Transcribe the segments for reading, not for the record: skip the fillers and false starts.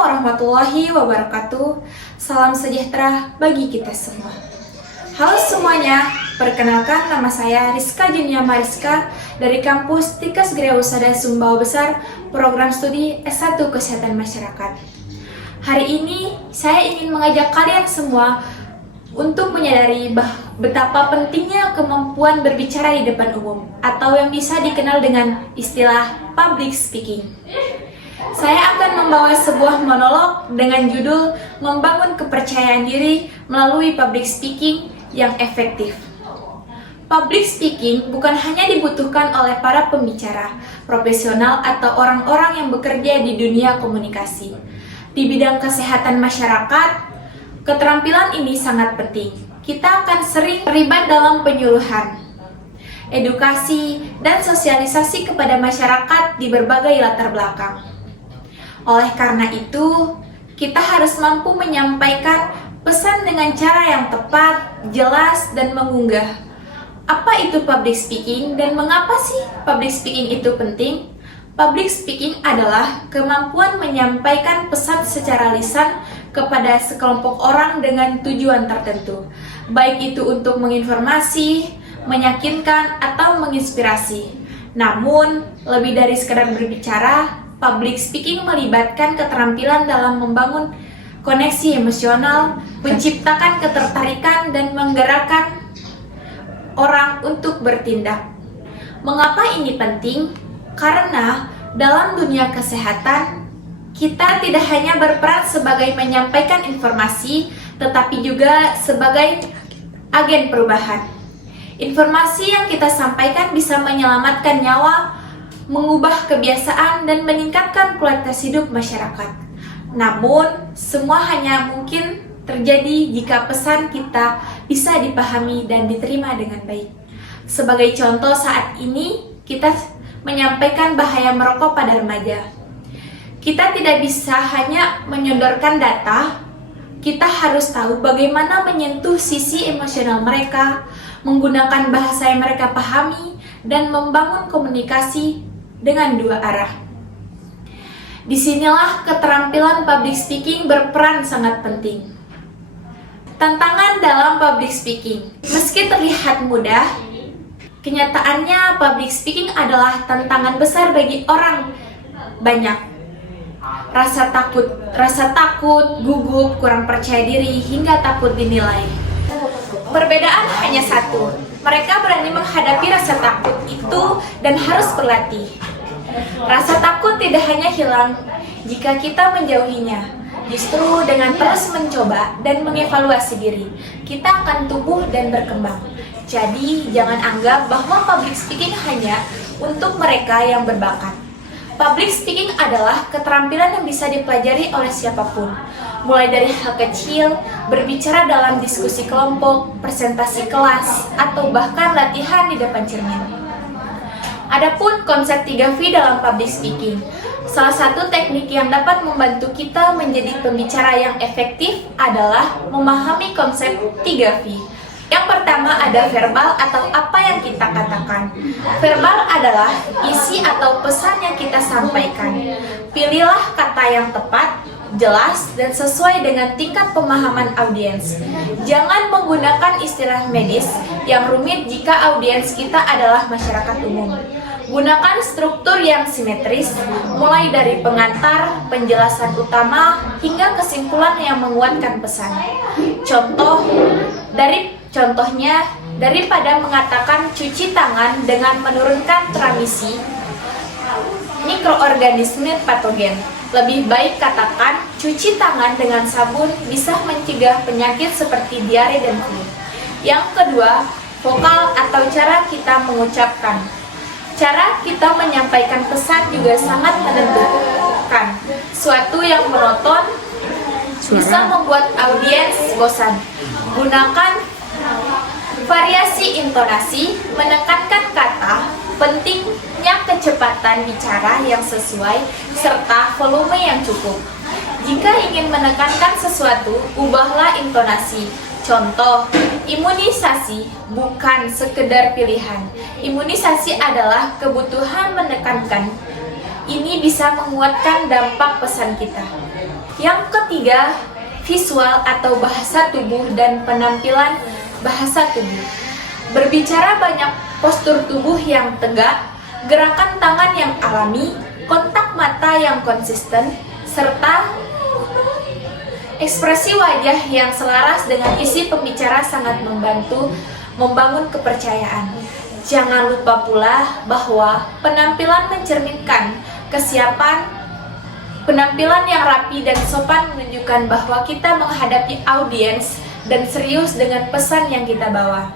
warahmatullahi wabarakatuh. Salam sejahtera bagi kita semua. Halo semuanya, perkenalkan nama saya Rizka Junia Mariska dari kampus Tikas Gria Usada Sumbawa Besar, program studi S1 Kesehatan Masyarakat. Hari ini saya ingin mengajak kalian semua untuk menyadari betapa pentingnya kemampuan berbicara di depan umum atau yang bisa dikenal dengan istilah public speaking. Saya akan membawa sebuah monolog dengan judul Membangun Kepercayaan Diri Melalui Public Speaking yang Efektif. Public speaking bukan hanya dibutuhkan oleh para pembicara, profesional atau orang-orang yang bekerja di dunia komunikasi. Di bidang kesehatan masyarakat, keterampilan ini sangat penting. Kita akan sering terlibat dalam penyuluhan, edukasi, dan sosialisasi kepada masyarakat di berbagai latar belakang. Oleh karena itu, kita harus mampu menyampaikan pesan dengan cara yang tepat, jelas, dan mengunggah. Apa itu public speaking dan mengapa sih public speaking itu penting? Public speaking adalah kemampuan menyampaikan pesan secara lisan kepada sekelompok orang dengan tujuan tertentu, baik itu untuk menginformasi, meyakinkan, atau menginspirasi. Namun, lebih dari sekedar berbicara, public speaking melibatkan keterampilan dalam membangun koneksi emosional, menciptakan ketertarikan, dan menggerakkan orang untuk bertindak. Mengapa ini penting? Karena dalam dunia kesehatan, kita tidak hanya berperan sebagai menyampaikan informasi, tetapi juga sebagai agen perubahan. Informasi yang kita sampaikan bisa menyelamatkan nyawa, mengubah kebiasaan, dan meningkatkan kualitas hidup masyarakat. Namun, semua hanya mungkin terjadi jika pesan kita bisa dipahami dan diterima dengan baik. Sebagai contoh, saat ini kita menyampaikan bahaya merokok pada remaja. Kita tidak bisa hanya menyodorkan data, kita harus tahu bagaimana menyentuh sisi emosional mereka, menggunakan bahasa yang mereka pahami, dan membangun komunikasi dengan dua arah. Disinilah keterampilan public speaking berperan sangat penting. Tantangan dalam public speaking. Meski terlihat mudah, kenyataannya public speaking adalah tantangan besar bagi orang banyak. Rasa takut, gugup, kurang percaya diri, hingga takut dinilai. Perbedaan hanya satu, mereka berani menghadapi rasa takut itu dan harus berlatih. Rasa takut tidak hanya hilang jika kita menjauhinya. Justru dengan terus mencoba dan mengevaluasi diri, kita akan tumbuh dan berkembang. Jadi, jangan anggap bahwa public speaking hanya untuk mereka yang berbakat. Public speaking adalah keterampilan yang bisa dipelajari oleh siapapun. Mulai dari hal kecil, berbicara dalam diskusi kelompok, presentasi kelas, atau bahkan latihan di depan cermin. Adapun konsep 3V dalam public speaking, salah satu teknik yang dapat membantu kita menjadi pembicara yang efektif adalah memahami konsep 3V. Yang pertama ada verbal atau apa yang kita katakan. Verbal adalah isi atau pesan yang kita sampaikan. Pilihlah kata yang tepat, jelas, dan sesuai dengan tingkat pemahaman audiens. Jangan menggunakan istilah medis yang rumit jika audiens kita adalah masyarakat umum. Gunakan struktur yang simetris, mulai dari pengantar, penjelasan utama, hingga kesimpulan yang menguatkan pesan. Contohnya, daripada mengatakan cuci tangan dengan menurunkan transmisi mikroorganisme patogen, lebih baik katakan cuci tangan dengan sabun bisa mencegah penyakit seperti diare dan flu. Yang kedua, vokal atau cara kita mengucapkan. Cara kita menyampaikan pesan juga sangat menentukan. Suatu yang monoton bisa membuat audiens bosan. Gunakan variasi intonasi, menekankan kata, pentingnya kecepatan bicara yang sesuai, serta volume yang cukup. Jika ingin menekankan sesuatu, ubahlah intonasi. Contoh, imunisasi bukan sekedar pilihan. Imunisasi adalah kebutuhan menekankan. Ini bisa menguatkan dampak pesan kita. Yang ketiga, visual atau bahasa tubuh dan penampilan bahasa tubuh. Berbicara banyak postur tubuh yang tegak, gerakan tangan yang alami, kontak mata yang konsisten, serta ekspresi wajah yang selaras dengan isi pembicara sangat membantu membangun kepercayaan. Jangan lupa pula bahwa penampilan mencerminkan kesiapan. Penampilan yang rapi dan sopan menunjukkan bahwa kita menghadapi audiens dan serius dengan pesan yang kita bawa.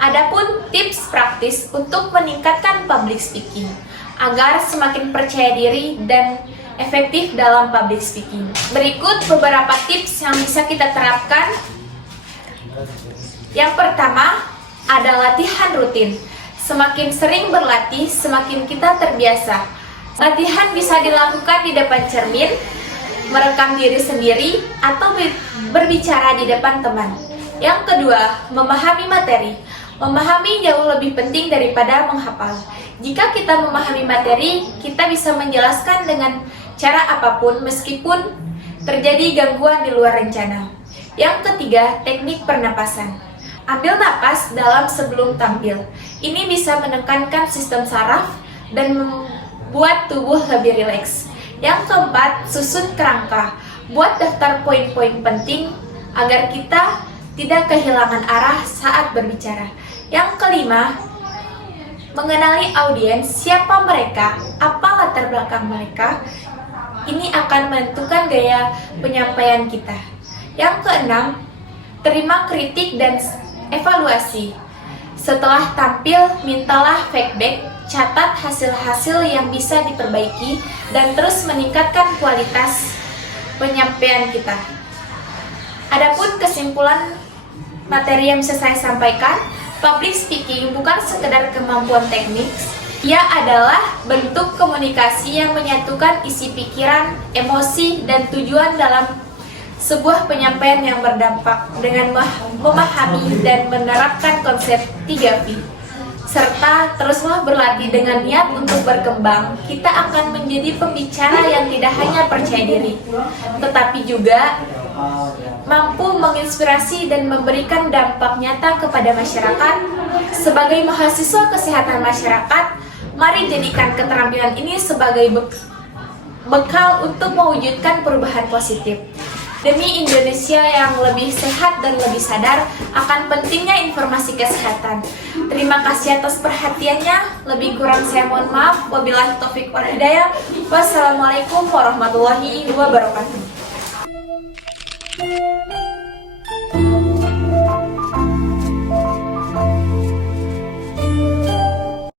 Adapun tips praktis untuk meningkatkan public speaking agar semakin percaya diri dan efektif dalam public speaking. Berikut beberapa tips yang bisa kita terapkan. Yang pertama ada latihan rutin. Semakin sering berlatih, semakin kita terbiasa. Latihan bisa dilakukan di depan cermin, merekam diri sendiri, atau berbicara di depan teman. Yang kedua, memahami materi. Memahami jauh lebih penting daripada menghafal. Jika kita memahami materi, kita bisa menjelaskan dengan cara apapun meskipun terjadi gangguan di luar rencana. Yang ketiga, teknik pernapasan. Ambil napas dalam sebelum tampil. Ini bisa menekankan sistem saraf dan membuat tubuh lebih rileks. Yang keempat, susun kerangka. Buat daftar poin-poin penting agar kita tidak kehilangan arah saat berbicara. Yang kelima, mengenali audiens, siapa mereka, apa latar belakang mereka. Ini akan menentukan gaya penyampaian kita. Yang keenam, terima kritik dan evaluasi. Setelah tampil, mintalah feedback, catat hasil-hasil yang bisa diperbaiki, dan terus meningkatkan kualitas penyampaian kita. Adapun kesimpulan materi yang bisa saya sampaikan, public speaking bukan sekedar kemampuan teknik. Ia adalah bentuk komunikasi yang menyatukan isi pikiran, emosi, dan tujuan dalam sebuah penyampaian yang berdampak dengan memahami dan menerapkan konsep 3V. Serta teruslah berlatih dengan niat untuk berkembang, kita akan menjadi pembicara yang tidak hanya percaya diri, tetapi juga mampu menginspirasi dan memberikan dampak nyata kepada masyarakat. Sebagai mahasiswa kesehatan masyarakat, mari jadikan keterampilan ini sebagai bekal untuk mewujudkan perubahan positif. Demi Indonesia yang lebih sehat dan lebih sadar akan pentingnya informasi kesehatan. Terima kasih atas perhatiannya. Lebih kurang saya mohon maaf. Wabillahi taufiq wal hidayah. Wassalamualaikum warahmatullahi wabarakatuh.